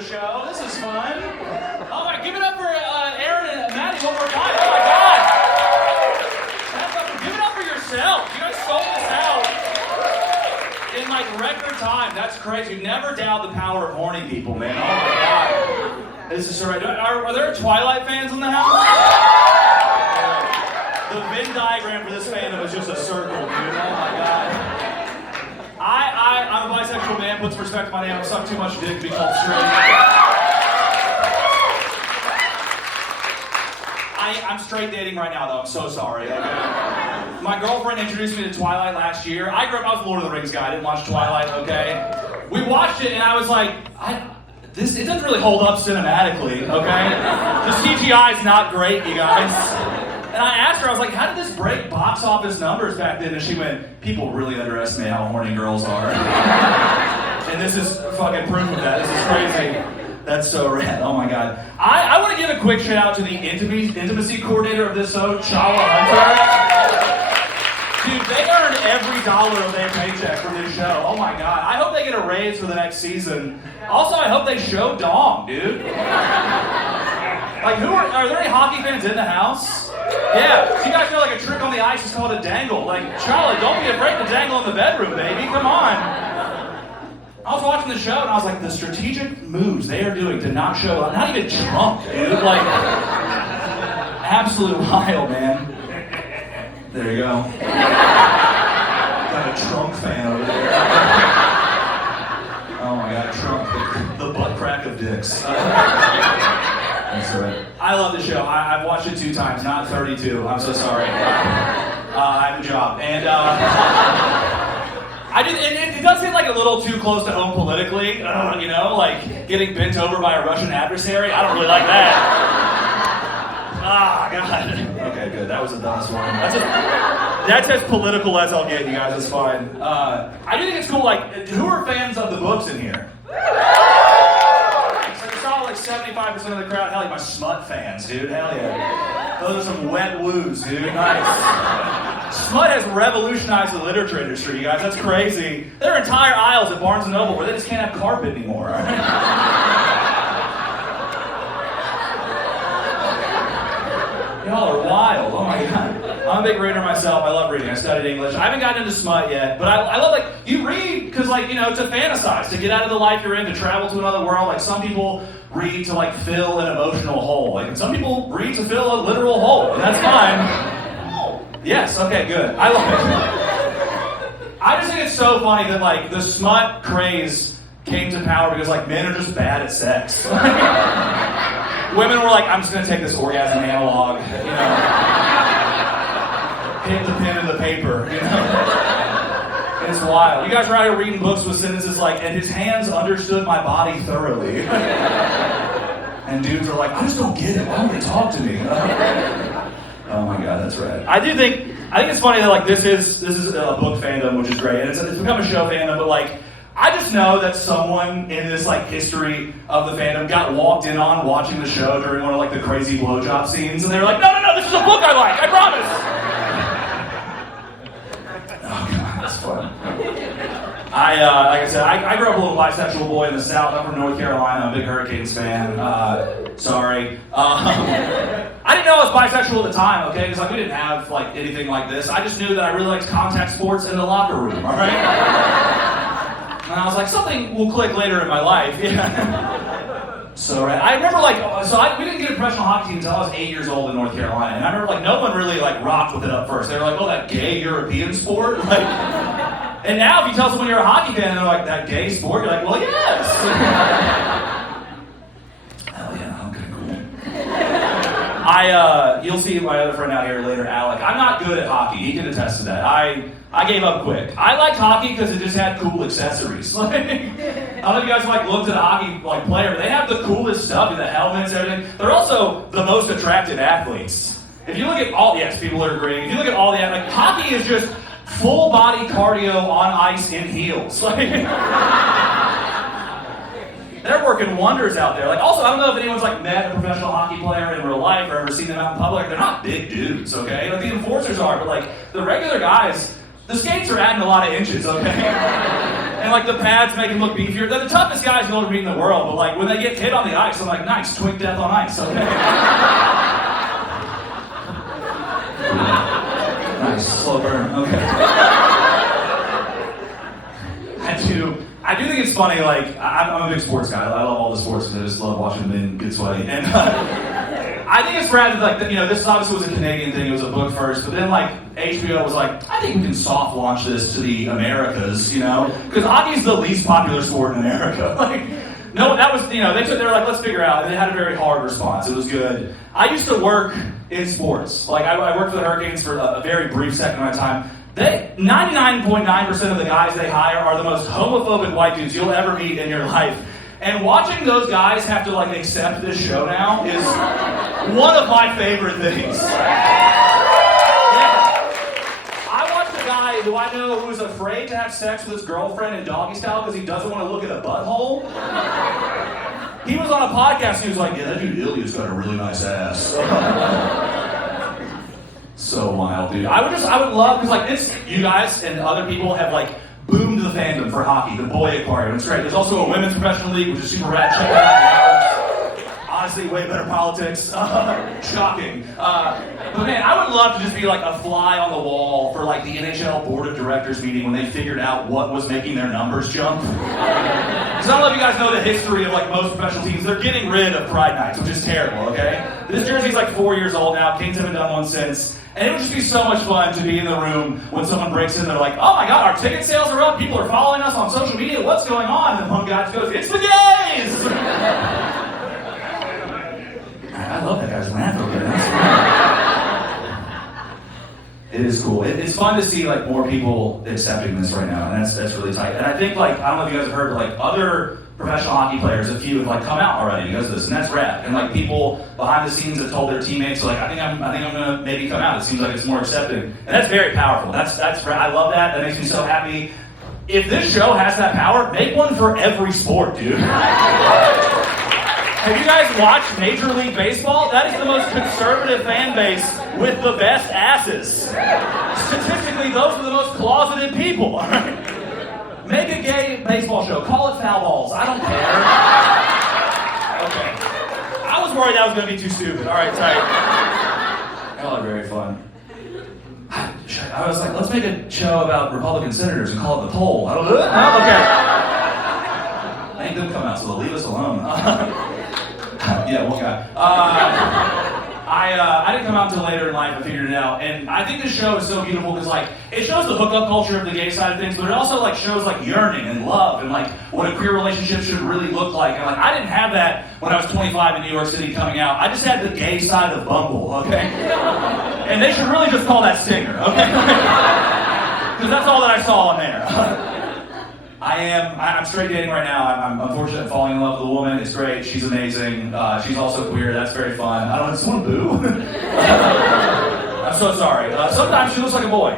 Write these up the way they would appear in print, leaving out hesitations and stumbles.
the show. This is fun. Oh my, give it up for Aaron and Maddie one more time. Oh my God. Give it up for yourself. You guys sold this out in like record time. That's crazy. You never doubt the power of horny people, man. Oh my God. This is so right. Are there Twilight fans in the house? The Venn diagram for this fandom is just a circle, dude. Oh my God. I'm a bisexual man, puts respect to my name. I've sucked too much dick to be called straight. I'm straight dating right now, though. I'm so sorry. Okay? My girlfriend introduced me to Twilight last year. I was a Lord of the Rings guy. I didn't watch Twilight, okay? We watched it, and I was like, it doesn't really hold up cinematically, okay? The CGI is not great, you guys. And I asked her, I was like, how did this break box office numbers back then? And she went, people really underestimate how horny girls are. And this is fucking proof of that. This is crazy. That's so rad. Oh my God. I want to give a quick shout out to the intimacy coordinator of this show, Chala Hunter. Dude, they earn every dollar of their paycheck from this show. Oh my God. I hope they get a raise for the next season. Also, I hope they show Dom, dude. Like, are there any hockey fans in the house? Yeah, so you guys know like a trick on the ice is called a dangle. Like, Charlie, don't be afraid to dangle in the bedroom, baby. Come on. I was watching the show and I was like, the strategic moves they are doing to not show up, not even drunk, dude. Like, absolute wild, man. There you go. Got a trunk fan over there. Oh my God, trunk. The butt crack of dicks. That's right. I love the show. I've watched it 2 times, not 32. I'm so sorry. I have a job. And it does seem like a little too close to home politically, you know, like getting bent over by a Russian adversary. I don't really like that. Ah, God. Okay, good. That was the dumbest one. That's as political as I'll get, you guys. It's fine. I do think it's cool, like, who are fans of the books in here? Like 75% of the crowd. Hell yeah, my smut fans, dude. Hell yeah. Those are some wet woos, dude. Nice. Smut has revolutionized the literature industry, you guys. That's crazy. There are entire aisles at Barnes & Noble where they just can't have carpet anymore. Y'all are wild. Oh my God. I'm a big reader myself. I love reading. I studied English. I haven't gotten into smut yet, but I love, like, you read because, like, you know, to fantasize, to get out of the life you're in, to travel to another world. Like, some people read to, like, fill an emotional hole. Like, and some people read to fill a literal hole, and that's fine. Yes, okay, good. I love it. I just think it's so funny that, like, the smut craze came to power because, like, men are just bad at sex. Women were like, I'm just going to take this orgasm analog, you know. Hit the pen in the paper, you know. It's wild. You guys are out here reading books with sentences like, and his hands understood my body thoroughly. And dudes are like, I just don't get it. Why don't they talk to me? Oh my God, that's rad. I think it's funny that, like, this is a book fandom, which is great, and it's become a show fandom, but, like, I just know that someone in this, like, history of the fandom got walked in on watching the show during one of, like, the crazy blowjob scenes, and they were like, no, this is a book I like, I promise. Oh God, that's fun. Like I said, I grew up a little bisexual boy in the South. I'm from North Carolina. I'm a big Hurricanes fan. Sorry. I didn't know I was bisexual at the time, okay? Because, like, we didn't have, like, anything like this. I just knew that I really liked contact sports in the locker room, all right? And I was like, something will click later in my life. Yeah. So I remember, like, we didn't get a professional hockey team until I was 8 years old in North Carolina. And I remember, like, no one really, like, rocked with it up first. They were like, oh, that gay European sport? Like, and now if you tell someone you're a hockey fan and they're like, that gay sport? You're like, well, yes. Hell yeah, okay, cool. You'll see my other friend out here later, Alec. I'm not good at hockey. He can attest to that. I gave up quick. I liked hockey because it just had cool accessories. Like, I don't know if you guys, like, looked at a hockey, like, player, but they have the coolest stuff, the helmets, everything. They're also the most attractive athletes. If you look at all, yes, people are agreeing. If you look at all the, like, hockey is just full body cardio on ice in heels. Like, they're working wonders out there. Like, also, I don't know if anyone's, like, met a professional hockey player in real life or ever seen them out in public. They're not big dudes, okay? Like, the enforcers are, but, like, the regular guys, the skates are adding a lot of inches, okay? And like the pads make him look beefier. They're the toughest guys you'll ever meet in the world, but like when they get hit on the ice, I'm like, nice, twink death on ice, okay? Nice, slow burn, okay. I do think it's funny, like, I'm a big sports guy. I love all the sports because I just love watching men get sweaty. And I think it's rad that, like, this obviously was a Canadian thing, it was a book first, but then, like, HBO was like, I think we can soft launch this to the Americas, Because hockey's the least popular sport in America. Like, no, that was, they were like, let's figure out, and they had a very hard response. It was good. I used to work in sports. Like, I worked for the Hurricanes for a very brief second of my time. 99.9% of the guys they hire are the most homophobic white dudes you'll ever meet in your life. And watching those guys have to, like, accept this show now is one of my favorite things. Yeah. I watched a guy who I know who's afraid to have sex with his girlfriend in doggy style because he doesn't want to look at a butthole. He was on a podcast and he was like, yeah, that dude Ilya's got a really nice ass. So wild, dude. I would love, because like you guys and other people have like boomed the fandom for hockey, the boy aquarium. It's great. There's also a women's professional league, which is super rad. Check it out. Honestly, way better politics. Shocking. But man, I would love to just be like a fly on the wall for like the NHL board of directors meeting when they figured out what was making their numbers jump. Because I don't know if you guys know the history of like most professional teams. They're getting rid of Pride Nights, which is terrible, okay? This jersey's like 4 years old now. Kings haven't done one since. And it would just be so much fun to be in the room when someone breaks in, they're like, oh my god, our ticket sales are up, people are following us on social media, what's going on? And one guy just goes, it's the gays! I love that guy's laugh over there. It is cool. It's fun to see like more people accepting this right now, and that's really tight. And I think like, I don't know if you guys have heard, but like other professional hockey players, a few have like come out already because of this, and that's rad. And like people behind the scenes have told their teammates, like, I think I'm gonna maybe come out. It seems like it's more accepting, and that's very powerful. That's I love that. That makes me so happy. If this show has that power, make one for every sport, dude. Have you guys watched Major League Baseball? That is the most conservative fan base with the best asses. Statistically, those are the most closeted people. All right? Make a gay baseball show. Call it Foul Balls. I don't care. Okay. I was worried that was going to be too stupid. All right, tight. Y'all are very fun. I was like, let's make a show about Republican senators and call it The Poll. I don't know. Okay. I ain't gonna come out, so they'll leave us alone. Yeah, one guy. I didn't come out until later in life. I figured it out, and I think this show is so beautiful because like it shows the hookup culture of the gay side of things, but it also like shows like yearning and love and like what a queer relationship should really look like. And like I didn't have that when I was 25 in New York City coming out. I just had the gay side of Bumble, okay? And they should really just call that Stinger, okay? Because that's all that I saw on there. I'm straight dating right now. I'm unfortunately falling in love with a woman. It's great. She's amazing. She's also queer. That's very fun. I don't know. Does someone boo? I'm so sorry. Sometimes she looks like a boy.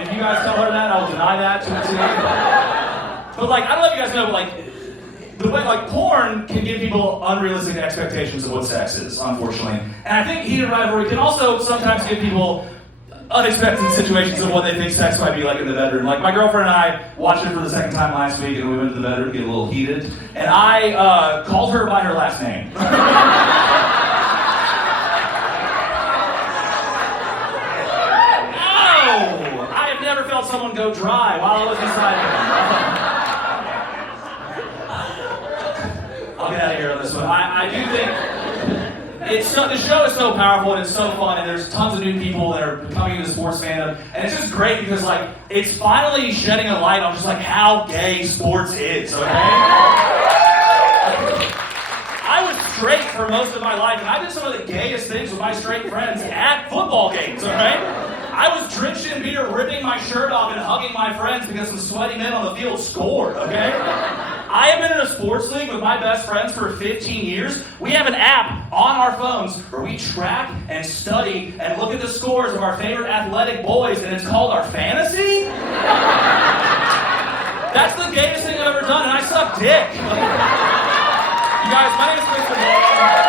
If you guys tell her that, I'll deny that to a T. But like, I don't know if you guys know, but like, the way like porn can give people unrealistic expectations of what sex is, unfortunately. And I think heated rivalry can also sometimes give people unexpected situations of what they think sex might be like in the bedroom. Like my girlfriend and I watched it for the second time last week, and we went to the bedroom to get a little heated, and I called her by her last name. Oh! I have never felt someone go dry while I was inside her. I'll get out of here on this one. I do think the show is so powerful and it's so fun, and there's tons of new people that are coming into sports fandom, and it's just great because like it's finally shedding a light on just like how gay sports is, okay? I was straight for most of my life, and I did some of the gayest things with my straight friends at football games, alright? I was drenched in beer, ripping my shirt off and hugging my friends because some sweaty men on the field scored, okay? I have been in a sports league with my best friends for 15 years. We have an app on our phones where we track and study and look at the scores of our favorite athletic boys, and it's called our fantasy? That's the gayest thing I've ever done, and I suck dick. You guys, my name is Mr. Ball.